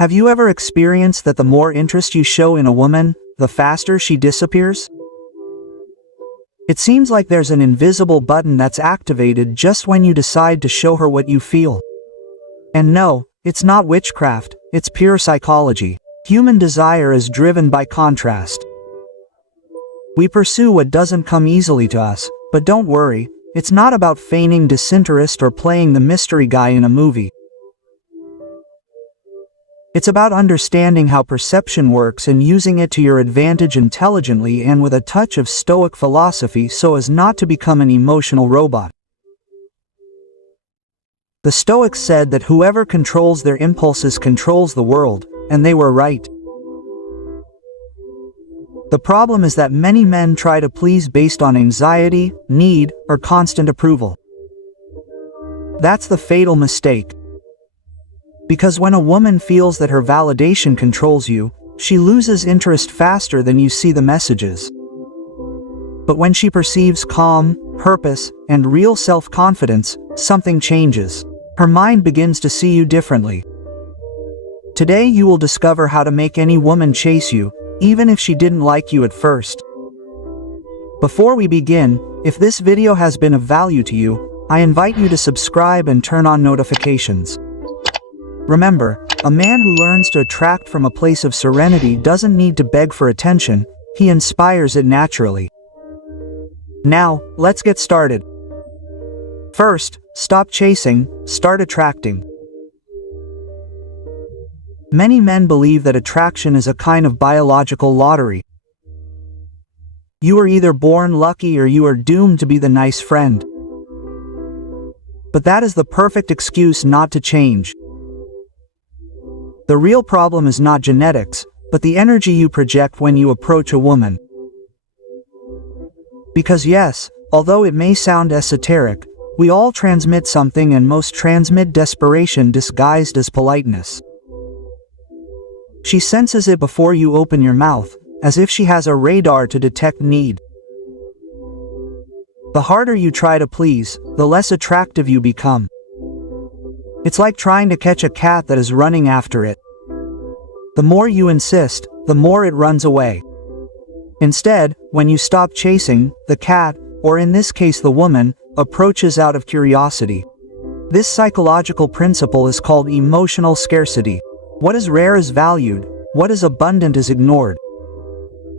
Have you ever experienced that the more interest you show in a woman, the faster she disappears? It seems like there's an invisible button that's activated just when you decide to show her what you feel. And no, it's not witchcraft, it's pure psychology. Human desire is driven by contrast. We pursue what doesn't come easily to us, but don't worry, it's not about feigning disinterest or playing the mystery guy in a movie. It's about understanding how perception works and using it to your advantage intelligently and with a touch of Stoic philosophy so as not to become an emotional robot. The Stoics said that whoever controls their impulses controls the world, and they were right. The problem is that many men try to please based on anxiety, need, or constant approval. That's the fatal mistake. Because when a woman feels that her validation controls you, she loses interest faster than you see the messages. But when she perceives calm, purpose, and real self-confidence, something changes. Her mind begins to see you differently. Today you will discover how to make any woman chase you, even if she didn't like you at first. Before we begin, if this video has been of value to you, I invite you to subscribe and turn on notifications. Remember, a man who learns to attract from a place of serenity doesn't need to beg for attention, he inspires it naturally. Now, let's get started. First, stop chasing, start attracting. Many men believe that attraction is a kind of biological lottery. You are either born lucky or you are doomed to be the nice friend. But that is the perfect excuse not to change. The real problem is not genetics, but the energy you project when you approach a woman. Because yes, although it may sound esoteric, we all transmit something, and most transmit desperation disguised as politeness. She senses it before you open your mouth, as if she has a radar to detect need. The harder you try to please, the less attractive you become. It's like trying to catch a cat that is running after it. The more you insist, the more it runs away. Instead, when you stop chasing, the cat, or in this case the woman, approaches out of curiosity. This psychological principle is called emotional scarcity. What is rare is valued, what is abundant is ignored.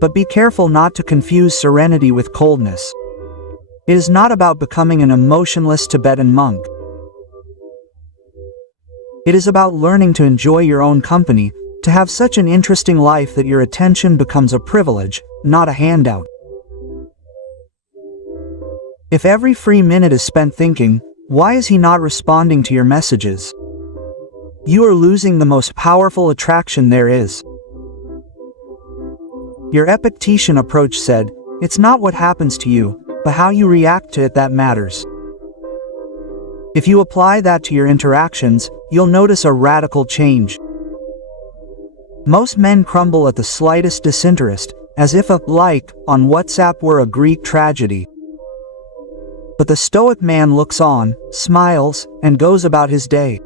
But be careful not to confuse serenity with coldness. It is not about becoming an emotionless Tibetan monk. It is about learning to enjoy your own company, to have such an interesting life that your attention becomes a privilege, not a handout. If every free minute is spent thinking, why is he not responding to your messages? You are losing the most powerful attraction there is. Your Epictetan approach said, it's not what happens to you, but how you react to it that matters. If you apply that to your interactions, you'll notice a radical change. Most men crumble at the slightest disinterest, as if a like on WhatsApp were a Greek tragedy. But the Stoic man looks on, smiles, and goes about his day.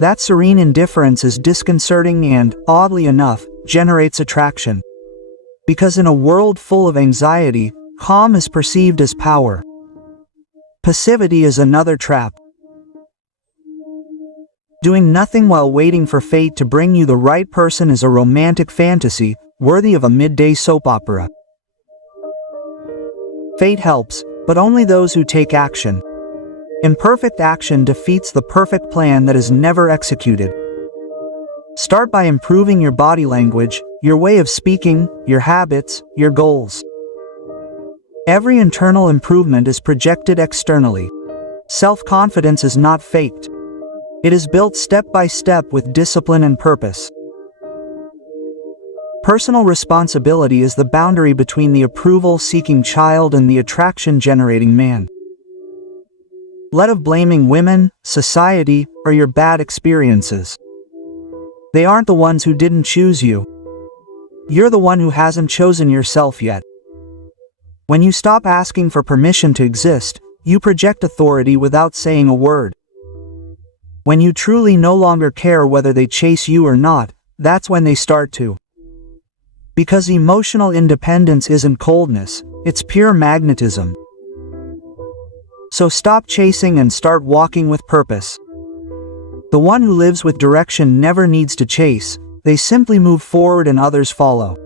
That serene indifference is disconcerting and, oddly enough, generates attraction. Because in a world full of anxiety, calm is perceived as power. Passivity is another trap. Doing nothing while waiting for fate to bring you the right person is a romantic fantasy, worthy of a midday soap opera. Fate helps, but only those who take action. Imperfect action defeats the perfect plan that is never executed. Start by improving your body language, your way of speaking, your habits, your goals. Every internal improvement is projected externally. Self-confidence is not faked. It is built step by step with discipline and purpose. Personal responsibility is the boundary between the approval-seeking child and the attraction-generating man. Let of blaming women, society, or your bad experiences. They aren't the ones who didn't choose you. You're the one who hasn't chosen yourself yet. When you stop asking for permission to exist, you project authority without saying a word. When you truly no longer care whether they chase you or not, that's when they start to. Because emotional independence isn't coldness, it's pure magnetism. So stop chasing and start walking with purpose. The one who lives with direction never needs to chase, they simply move forward and others follow.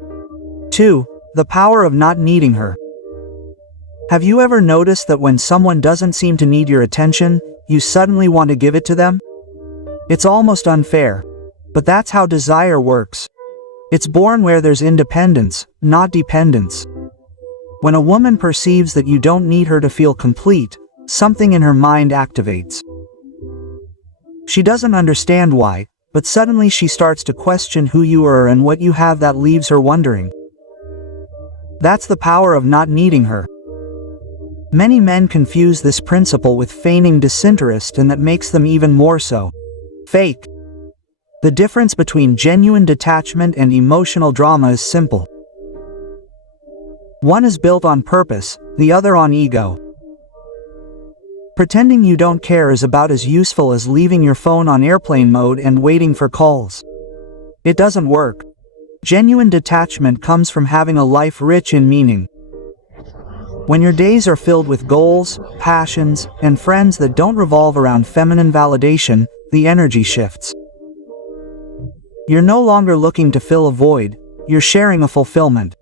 2. The power of not needing her. Have you ever noticed that when someone doesn't seem to need your attention, you suddenly want to give it to them? It's almost unfair. But that's how desire works. It's born where there's independence, not dependence. When a woman perceives that you don't need her to feel complete, something in her mind activates. She doesn't understand why, but suddenly she starts to question who you are and what you have that leaves her wondering. That's the power of not needing her. Many men confuse this principle with feigning disinterest, and that makes them even more so. Fake. The difference between genuine detachment and emotional drama is simple. One is built on purpose, the other on ego. Pretending you don't care is about as useful as leaving your phone on airplane mode and waiting for calls. It doesn't work. Genuine detachment comes from having a life rich in meaning. When your days are filled with goals, passions, and friends that don't revolve around feminine validation, the energy shifts. You're no longer looking to fill a void, you're sharing a fulfillment.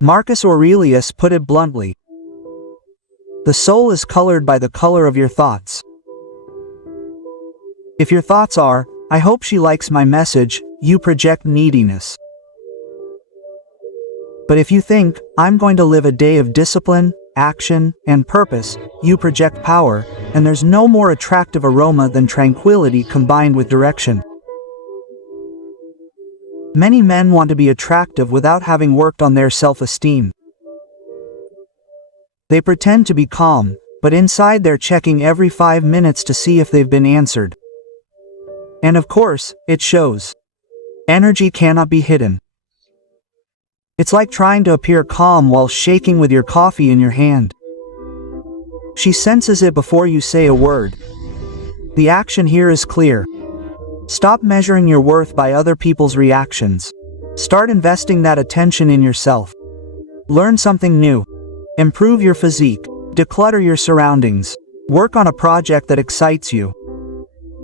Marcus Aurelius put it bluntly. The soul is colored by the color of your thoughts. If your thoughts are, I hope she likes my message, you project neediness. But if you think, I'm going to live a day of discipline, action, and purpose, you project power, and there's no more attractive aroma than tranquility combined with direction. Many men want to be attractive without having worked on their self-esteem. They pretend to be calm, but inside they're checking every 5 minutes to see if they've been answered. And of course, it shows. Energy cannot be hidden. It's like trying to appear calm while shaking with your coffee in your hand. She senses it before you say a word. The action here is clear. Stop measuring your worth by other people's reactions. Start investing that attention in yourself. Learn something new. Improve your physique. Declutter your surroundings. Work on a project that excites you.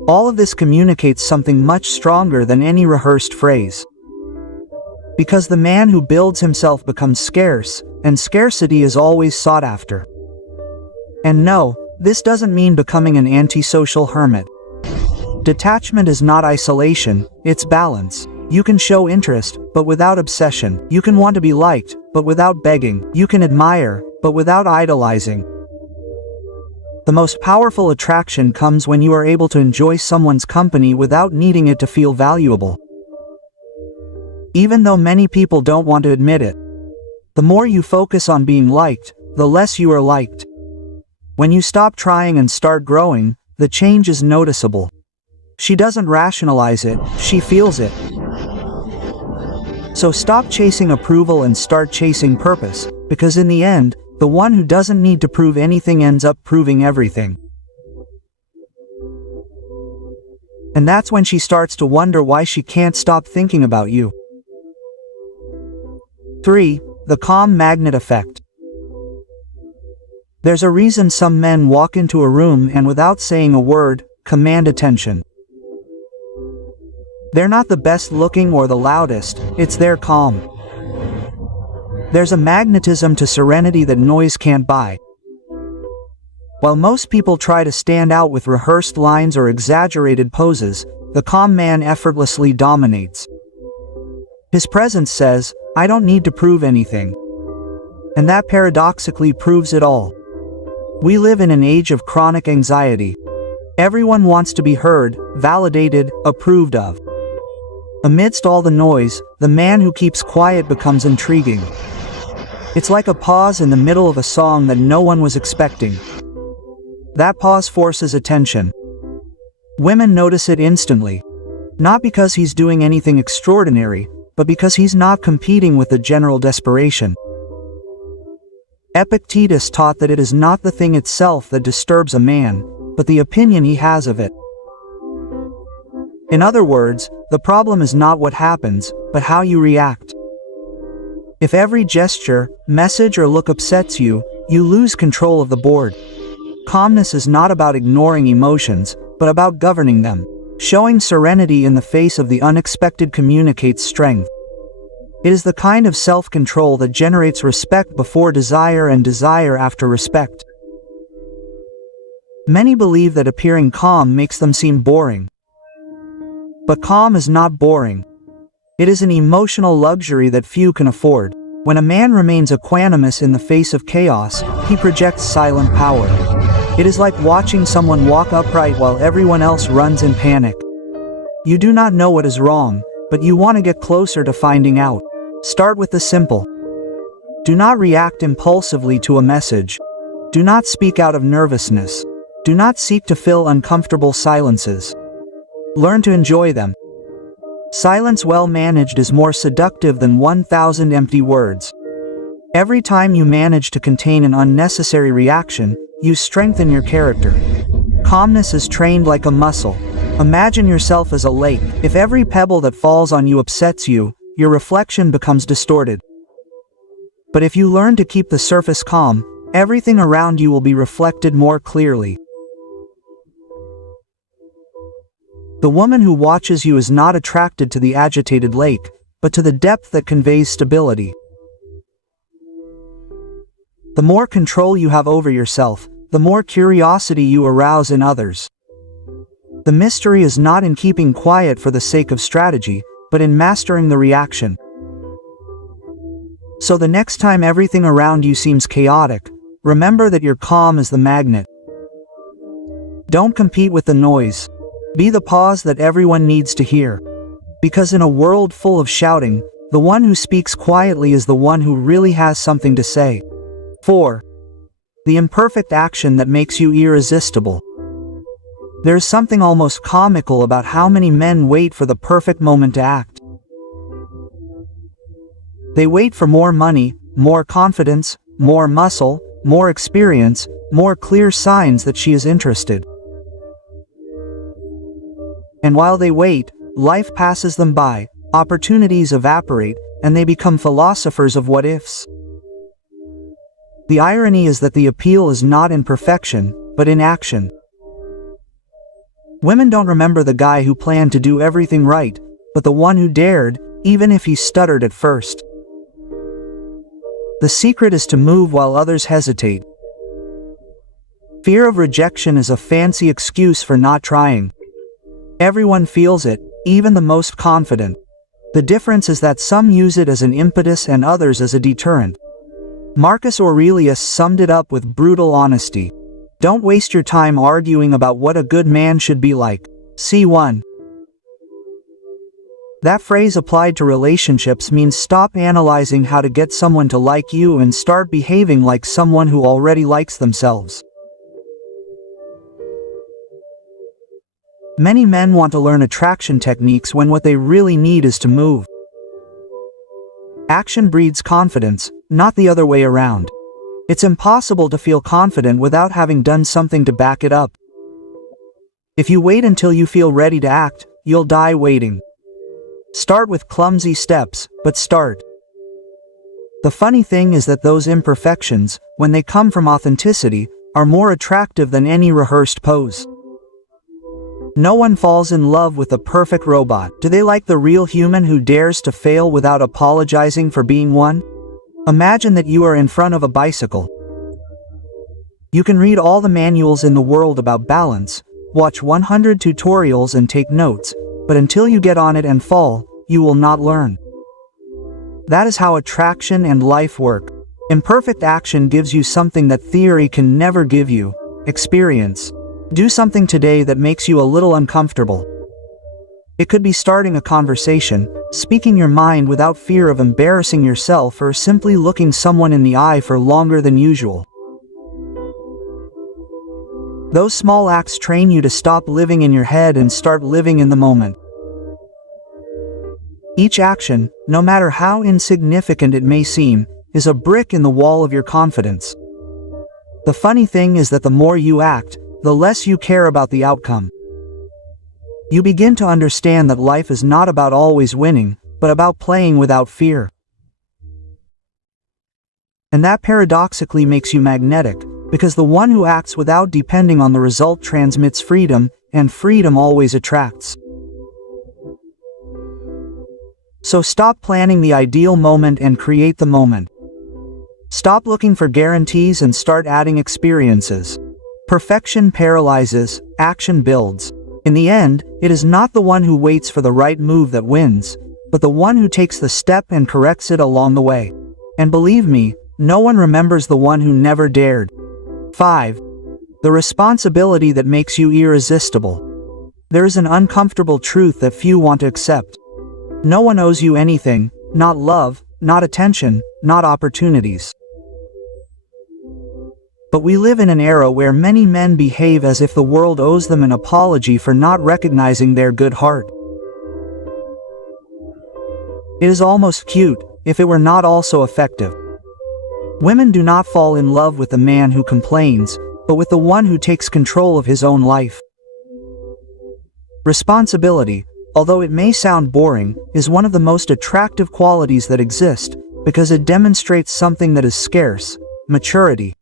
All of this communicates something much stronger than any rehearsed phrase. Because the man who builds himself becomes scarce, and scarcity is always sought after. And no, this doesn't mean becoming an antisocial hermit. Detachment is not isolation, it's balance. You can show interest, but without obsession. You can want to be liked, but without begging. You can admire, but without idolizing. The most powerful attraction comes when you are able to enjoy someone's company without needing it to feel valuable. Even though many people don't want to admit it. The more you focus on being liked, the less you are liked. When you stop trying and start growing, the change is noticeable. She doesn't rationalize it, she feels it. So stop chasing approval and start chasing purpose, because in the end, the one who doesn't need to prove anything ends up proving everything. And that's when she starts to wonder why she can't stop thinking about you. 3. The calm magnet effect. There's a reason some men walk into a room and without saying a word, command attention. They're not the best looking or the loudest, it's their calm. There's a magnetism to serenity that noise can't buy. While most people try to stand out with rehearsed lines or exaggerated poses, the calm man effortlessly dominates. His presence says, I don't need to prove anything. And that paradoxically proves it all. We live in an age of chronic anxiety. Everyone wants to be heard, validated, approved of. Amidst all the noise, the man who keeps quiet becomes intriguing. It's like a pause in the middle of a song that no one was expecting. That pause forces attention. Women notice it instantly. Not because he's doing anything extraordinary, but because he's not competing with the general desperation. Epictetus taught that it is not the thing itself that disturbs a man, but the opinion he has of it. In other words, the problem is not what happens, but how you react. If every gesture, message or look upsets you, you lose control of the board. Calmness is not about ignoring emotions, but about governing them. Showing serenity in the face of the unexpected communicates strength. It is the kind of self-control that generates respect before desire and desire after respect. Many believe that appearing calm makes them seem boring. But calm is not boring. It is an emotional luxury that few can afford. When a man remains equanimous in the face of chaos, he projects silent power. It is like watching someone walk upright while everyone else runs in panic. You do not know what is wrong, but you want to get closer to finding out. Start with the simple. Do not react impulsively to a message. Do not speak out of nervousness. Do not seek to fill uncomfortable silences. Learn to enjoy them. Silence well managed is more seductive than 1,000 empty words. Every time you manage to contain an unnecessary reaction, you strengthen your character. Calmness is trained like a muscle. Imagine yourself as a lake. If every pebble that falls on you upsets you, your reflection becomes distorted. But if you learn to keep the surface calm, everything around you will be reflected more clearly. The woman who watches you is not attracted to the agitated lake, but to the depth that conveys stability. The more control you have over yourself, the more curiosity you arouse in others. The mystery is not in keeping quiet for the sake of strategy, but in mastering the reaction. So the next time everything around you seems chaotic, remember that your calm is the magnet. Don't compete with the noise. Be the pause that everyone needs to hear. Because in a world full of shouting, the one who speaks quietly is the one who really has something to say. 4. The imperfect action that makes you irresistible. There is something almost comical about how many men wait for the perfect moment to act. They wait for more money, more confidence, more muscle, more experience, more clear signs that she is interested. And while they wait, life passes them by, opportunities evaporate, and they become philosophers of what-ifs. The irony is that the appeal is not in perfection, but in action. Women don't remember the guy who planned to do everything right, but the one who dared, even if he stuttered at first. The secret is to move while others hesitate. Fear of rejection is a fancy excuse for not trying. Everyone feels it, even the most confident. The difference is that some use it as an impetus and others as a deterrent. Marcus Aurelius summed it up with brutal honesty. Don't waste your time arguing about what a good man should be like. C1. That phrase applied to relationships means stop analyzing how to get someone to like you and start behaving like someone who already likes themselves. Many men want to learn attraction techniques when what they really need is to move. Action breeds confidence, not the other way around. It's impossible to feel confident without having done something to back it up. If you wait until you feel ready to act, you'll die waiting. Start with clumsy steps, but start. The funny thing is that those imperfections, when they come from authenticity, are more attractive than any rehearsed pose. No one falls in love with a perfect robot. Do they like the real human who dares to fail without apologizing for being one? Imagine that you are in front of a bicycle. You can read all the manuals in the world about balance, watch 100 tutorials and take notes, but until you get on it and fall, you will not learn. That is how attraction and life work. Imperfect action gives you something that theory can never give you: experience. Do something today that makes you a little uncomfortable. It could be starting a conversation, speaking your mind without fear of embarrassing yourself, or simply looking someone in the eye for longer than usual. Those small acts train you to stop living in your head and start living in the moment. Each action, no matter how insignificant it may seem, is a brick in the wall of your confidence. The funny thing is that the more you act, the less you care about the outcome. You begin to understand that life is not about always winning, but about playing without fear. And that paradoxically makes you magnetic, because the one who acts without depending on the result transmits freedom, and freedom always attracts. So stop planning the ideal moment and create the moment. Stop looking for guarantees and start adding experiences. Perfection paralyzes, action builds. In the end, it is not the one who waits for the right move that wins, but the one who takes the step and corrects it along the way. And believe me, no one remembers the one who never dared. 5. The responsibility that makes you irresistible. There is an uncomfortable truth that few want to accept. No one owes you anything, not love, not attention, not opportunities. But we live in an era where many men behave as if the world owes them an apology for not recognizing their good heart. It is almost cute, if it were not also effective. Women do not fall in love with the man who complains, but with the one who takes control of his own life. Responsibility, although it may sound boring, is one of the most attractive qualities that exist, because it demonstrates something that is scarce: maturity.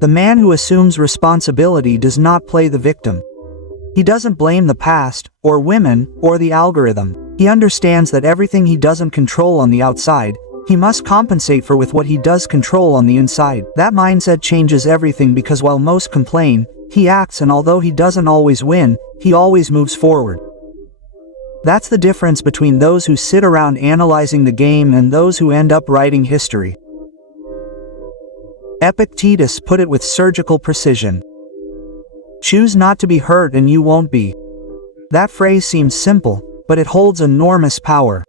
The man who assumes responsibility does not play the victim. He doesn't blame the past, or women, or the algorithm. He understands that everything he doesn't control on the outside, he must compensate for with what he does control on the inside. That mindset changes everything, because while most complain, he acts, and although he doesn't always win, he always moves forward. That's the difference between those who sit around analyzing the game and those who end up writing history. Epictetus put it with surgical precision. Choose not to be hurt and you won't be. That phrase seems simple, but it holds enormous power.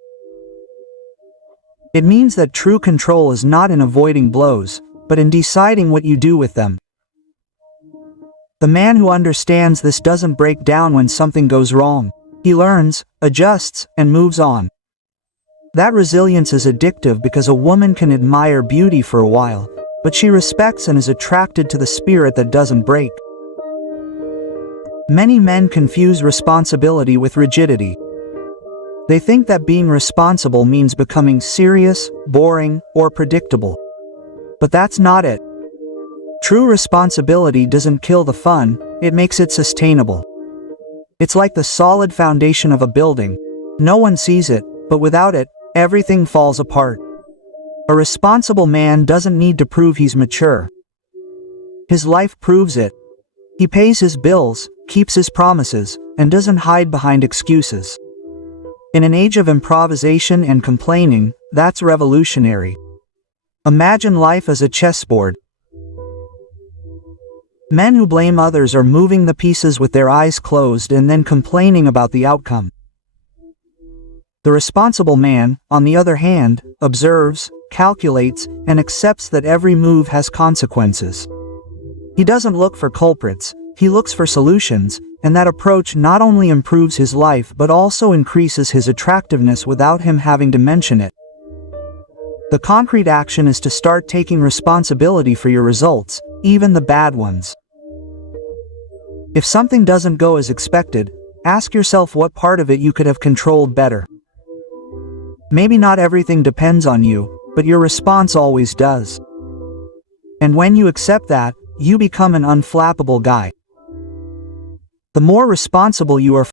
It means that true control is not in avoiding blows, but in deciding what you do with them. The man who understands this doesn't break down when something goes wrong. He learns, adjusts, and moves on. That resilience is addictive, because a woman can admire beauty for a while, but she respects and is attracted to the spirit that doesn't break. Many men confuse responsibility with rigidity. They think that being responsible means becoming serious, boring, or predictable. But that's not it. True responsibility doesn't kill the fun, it makes it sustainable. It's like the solid foundation of a building. No one sees it, but without it, everything falls apart. A responsible man doesn't need to prove he's mature. His life proves it. He pays his bills, keeps his promises, and doesn't hide behind excuses. In an age of improvisation and complaining, that's revolutionary. Imagine life as a chessboard. Men who blame others are moving the pieces with their eyes closed and then complaining about the outcome. The responsible man, on the other hand, observes, calculates, and accepts that every move has consequences. He doesn't look for culprits, he looks for solutions, and that approach not only improves his life but also increases his attractiveness without him having to mention it. The concrete action is to start taking responsibility for your results, even the bad ones. If something doesn't go as expected, ask yourself what part of it you could have controlled better. Maybe not everything depends on you, but your response always does. And when you accept that, you become an unflappable guy. The more responsible you are